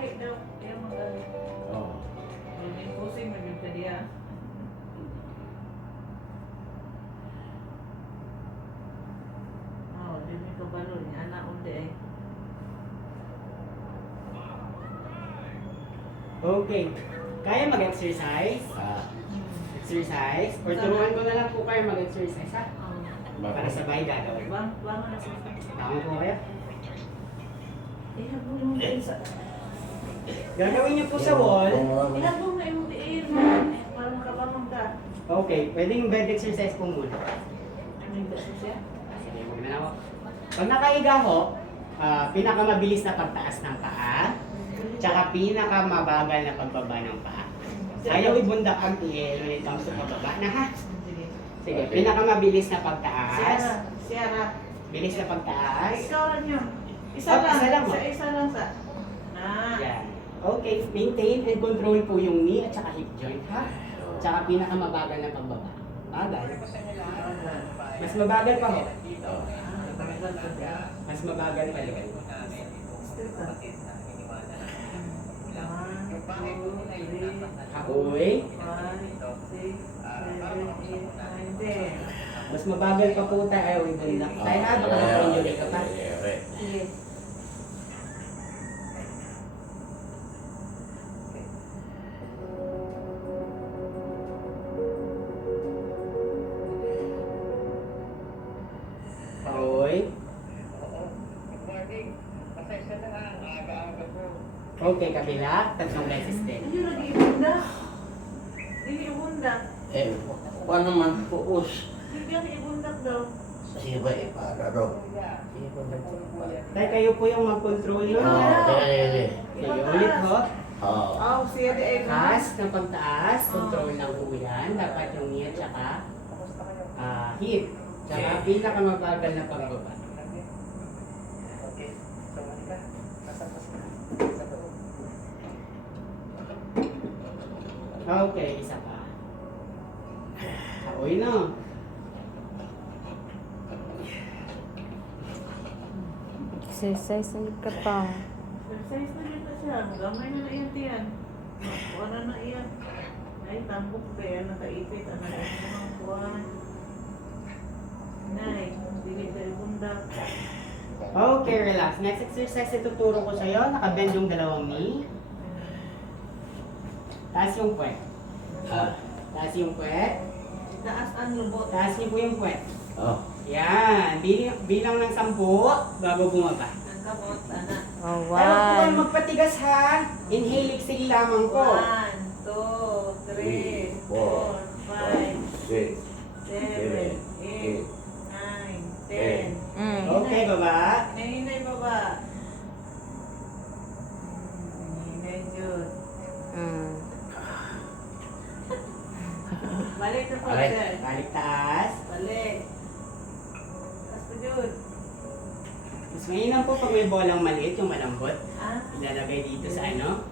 Magahi daw. Kaya magahi. Oo. Yung pusing man yung kadiya. Oh, di may kabalo niya. Anak undi eh. Okay. Kaya mag-exercise? Exercise? Or turuan ko na lang po kayo mag-exercise, ha? Para sabay gagawin. Bangon na siya. Tama po kayo? Ihabol mo din sa... Gagawin niyo po sa wall. Ihabol mo yung diin. Para makabangon ka. Okay, pwedeng bed exercise po muna. Ano yung gaso siya? Sige, huwag na ako. Pag nakaiga ho, pinakamabilis na pagtaas ng paa, tsaka pinakamabagal na pagbaba ng paa. Ayaw ibundak ang tiil when it comes to pagbaba na, ha? Sige. Sige, pinakamabilis na pagtaas. Siya. Bilis na pagtaas. Ikaw lang yun. Isa Oh, lang. isa lang, Isa lang sa... Yan. Okay, maintain and control po yung knee at saka hip joint, ha? Tsaka pinakamabagal na pagbaba. Bagal. Mas mabagal pa ho. Mas mabagal pa rin. Hakoy. 5, 6, 7, 8, 9, 10. Mas mabagal pa po tayo. Ayaw ibundak. Tayo ha, baka na-injury ka pa. Sige. Hakoy. Okay, kabila. Tatlong beses din. Ayun, nag-iibundak. Nag-iibundak. Eh, paano man puus? Bigyan ibundak daw. Sige ba eh, para daw. Tayo kayo po yung mag-control nun. Oo, dali. Sige, ulit ho. Oo. Oh, siya di ay Taas ng pagtaas. Control lang po yan. Dapat yung knee at saka hip. Tsaka pinakamabagal na pagbaba. Okay, isa pa. Aoy na. Exercise ulit ka pa. exercise na dito siya. Gamay na na iyan tiyan. Wala na iyan. Ay, tambok ba yan? Nakaipit. Ano na yung mga kuwan. Nay, dili dali bundak. Okay, relax. Next exercise ituturo ko sa'yo. Nakabend yung dalawang knee. Taas yung puwet. Taas yung puwet. Taas ang lubot. Taas niyo po yung puwet. Oo. Yan. Bilang ng 10 bago bumaba. Ang kabot, anak. Oh, Pero kung one. magpatigas ha, inhale, exhale lamang po. 1, 2, 3, 4, 5, 6, 7, 8, 9, 10. Okay, baba. Hinay baba. Hinay Jud. Balik na po, Balik. sir. Balik taas. Balik. Taas po, Jud. Mas mainam po pag may bolang maliit, yung malambot. Ah, Ilalagay dito sa ano.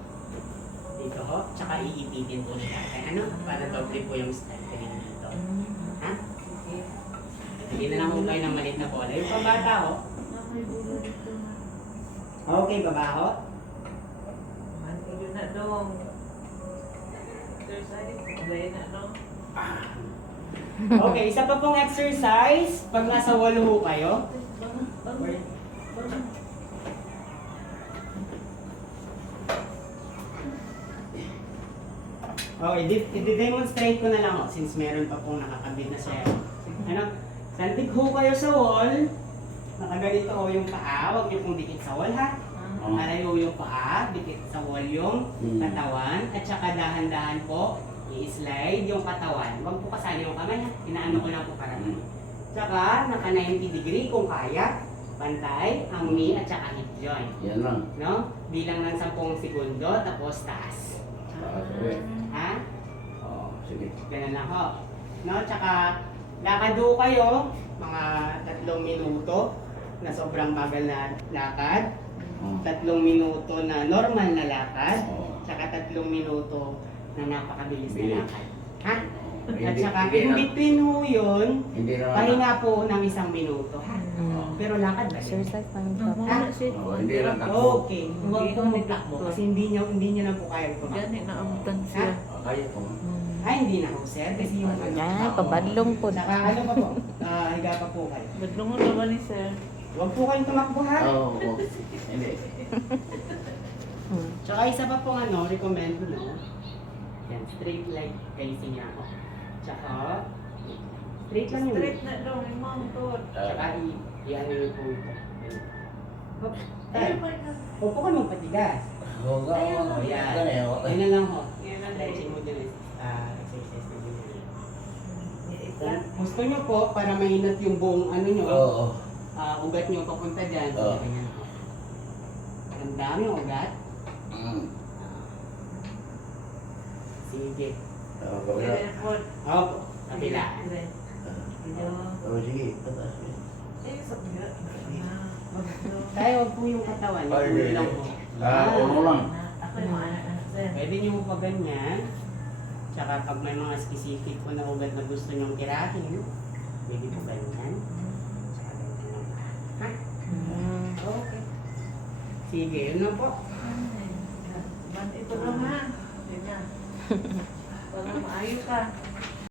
Dito ho. Tsaka iipitin po nila. Kaya ano, para doble po yung strengthening dito. Ha? sige. Hindi na lang po kayo ng maliit na bola. Yung pambata ho. May bulo dito na. Okay, baba ho. Mantiyo na dong. Exercise. Kulay na dong. Okay, isa pa pong exercise. Pag nasa wall ho kayo. Bangun. Bangun. Okay, i-demonstrate ko na lang ho. Since meron pa pong nakakabit na siya. Ano? Santig ho kayo sa wall. Nakaganito ho yung paa. Huwag niyo pong dikit sa wall ha. Malayo yung paa, dikit sa wall yung katawan, at saka dahan-dahan po, i-slide yung katawan. Huwag po kasali yung kamay ha, inaano ko lang po para Tsaka, naka 90 degree kung kaya, pantay, ang knee at saka hip joint. Yan lang. No? Bilang ng 10 segundo, tapos taas. Ha? Oo, sige. Ganun lang ho. No? Tsaka, lakad ho kayo, mga 3 minuto, na sobrang bagal na lakad. 3 minuto na normal na lakad, tsaka 3 minuto na napakabilis na lakad. Ha? At saka in between ho yun, Hindi naman. pahinga po ng 1 minuto. Ha? Pero lakad ba yun? Exercise lang ka pa. Namuna si Oh, hindi lang takbo. Okay, huwag pong magtakbo kasi hindi niyo na po kaya tumakbo. Gani na amutan siya. Kaya ko. Ay, hindi na po sir, kasi yung Ay, pabadlong po. Saka ano pa po, higa pa po kayo. Badlungan naman ni sir. Huwag po kayong tumakbo ha. Oo. Hindi. Tsaka isa pa po recommend mo. Yan, straight leg facing niya ako. Tsaka, straight lang yun. Straight na daw, yung mom to. Tsaka i-ano yun po ito. Hop, Ayun tayo. ba na? Huwag po kayo magpatigas. Oo nga. Yan. Ganyan. Yan na lang ho. Yan na Stretching mo din exercise na din. Ikat. Gusto nyo po, para mahinat yung buong ano nyo, Oo. ugat nyo papunta dyan. Oo. Ganyan ho. Ang dami ugat. Sige. Dire po. Opo, kabila. Dire. Oh, sige. Pataas mo. Eh, sa kabila. Tayo, huwag po yung katawan. Yung Ay, ulo hindi. lang po. Ulo lang. Ako yung mga anak sir. Pwede nyo po pa ganyan. Tsaka pag may mga specific po na ugat na gusto nyong tirahin, pwede po ganyan. Tsaka ganyan lang. Ha? Okay. Sige, yun na po. Man, ito lang ha. Ganyan. Para maayo ka.